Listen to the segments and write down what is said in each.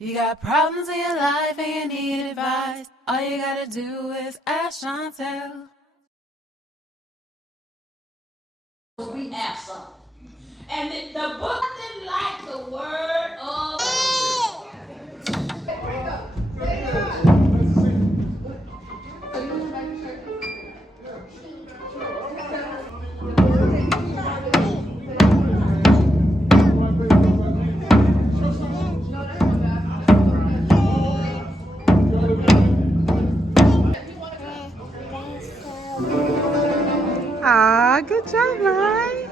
You got problems in your life and you need advice. All you gotta do is ask Chantel. We have some. And the book didn't like the word of. Aw, good job, Mai.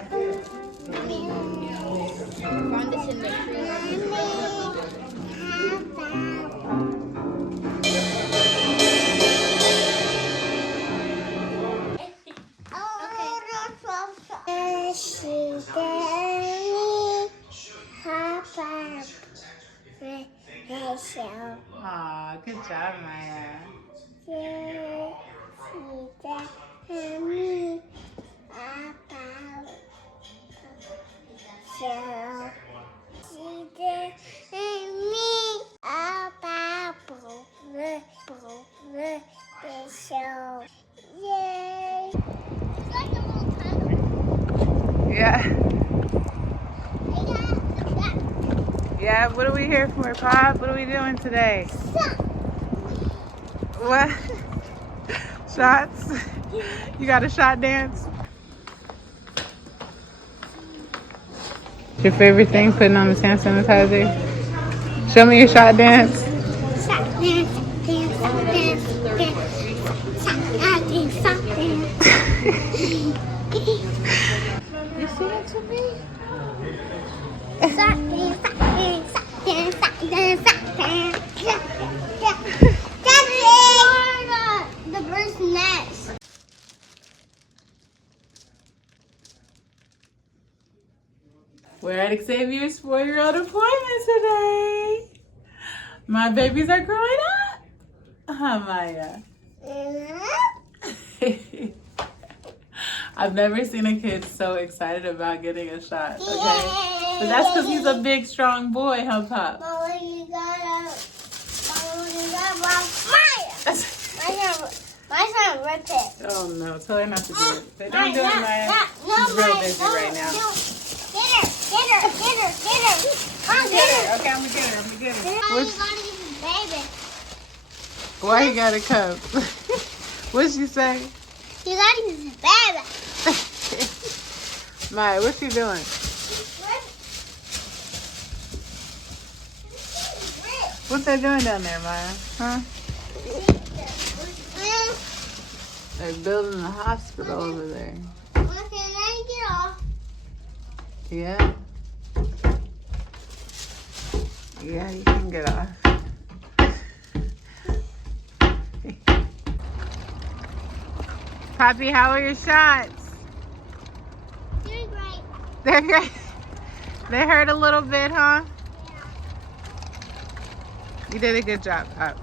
Aw, good job, Maya. Yeah. Yeah, what are we here for, Pop? What are we doing today? What? Shots? You got a shot dance? Your favorite thing, putting on the hand sanitizer? Show me your shot dance. You sing it to me? The bird's nest. We're at Xavier's 4-year-old appointment today. My babies are growing up. Huh, Maya? I've never seen a kid so excited about getting a shot, okay? But that's because he's a big, strong boy, huh, Pop? Mama, you gotta Maya. Mine's gonna rip it. Oh, no. Tell her not to do it. Don't do it, Maya. No, She's real Maya, busy no, right now. no. Get her. Come Get her. Okay, I'm gonna get her. Now you gotta give the baby. Why you gotta come? What'd she say? You gotta give the baby. Maya, what's she doing? What's they doing down there, Maya? Huh? They're building a hospital over there. Okay, now you get off. Yeah? Yeah, you can get off. Poppy, how are your shots? Doing great. They're great. They hurt a little bit, huh? You did a good job. Up.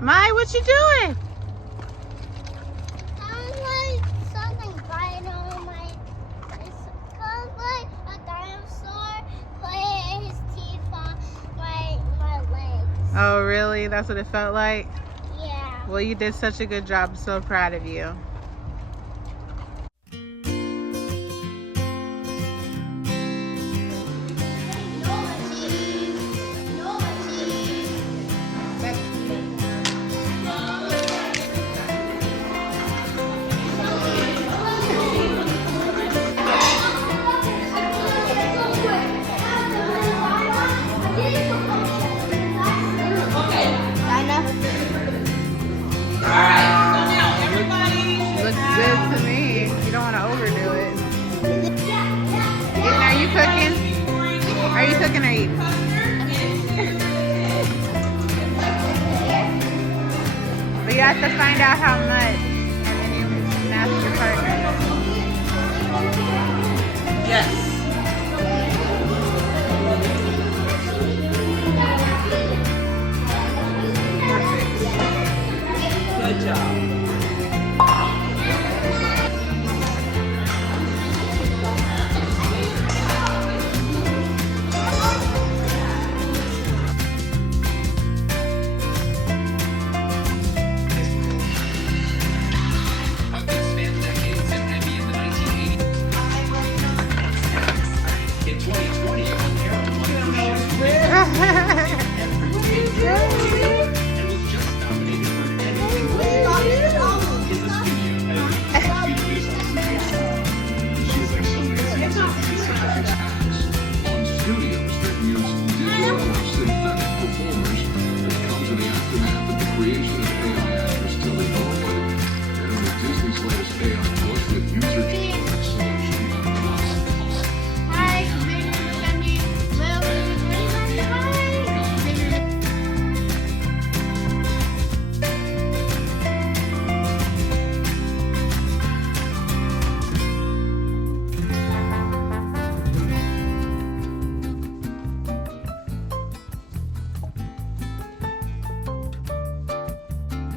Mai, what you doing? Sounds like something biting on my. It sounds like a dinosaur putting his teeth on my legs. Oh, really? That's what it felt like? Yeah. Well, you did such a good job. I'm so proud of you. Looks good to me. You don't want to overdo it. Are you cooking? Are you cooking or eating? But you have to find out how much, and then you can ask your partner. Yes. Good job.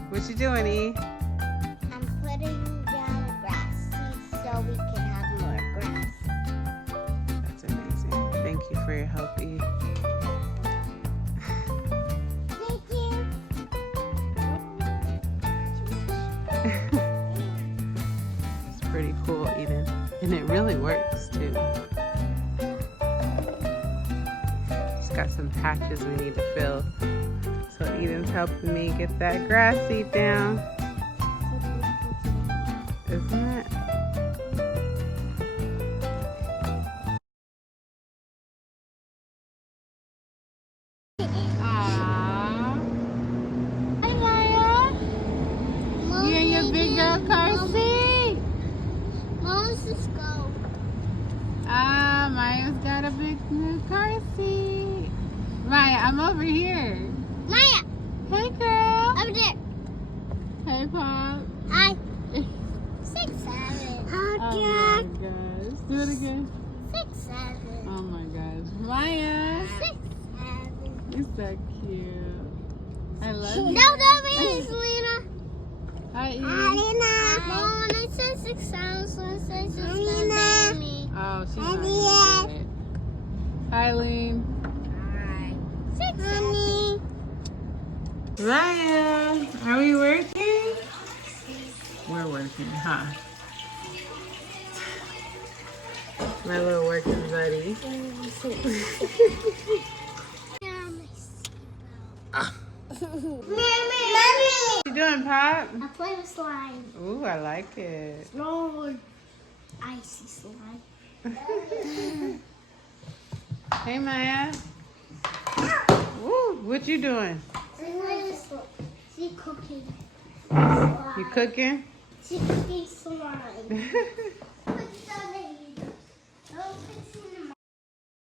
What you doing, E? I'm putting down grass seeds so we can have more grass. That's amazing. Thank you for your help, E. Thank you. It's pretty cool, Eden. And it really works, too. Just got some patches we need to fill. So Eden's helping me get that grass seed down. Isn't it? Aww. Hi, Maya. You and your big girl car seat. Mom, let's just go. Ah, Maya's got a big new car seat. Maya, I'm over here. Maya, Hey, girl. over there. Hey, Pop. Hi. 6, 7. Oh my gosh. Do it again. 6, 7. Oh my gosh. Maya. 6, 7. You're so cute. I love you. No, that means Lena. Hi, Eden. Lena. Mom, when I said 6 sounds, so I said 6 sounds. Oh, she's not gonna do it. Hi, Lean. Hi. 6, honey. Maya, are we working? We're working, huh? My little working buddy. What you doing, Pop? I play with slime. Ooh, I like it. Lord. Icy slime. Hey, Maya. Woo, what you doing? She cooking. You cooking? She cooking slime.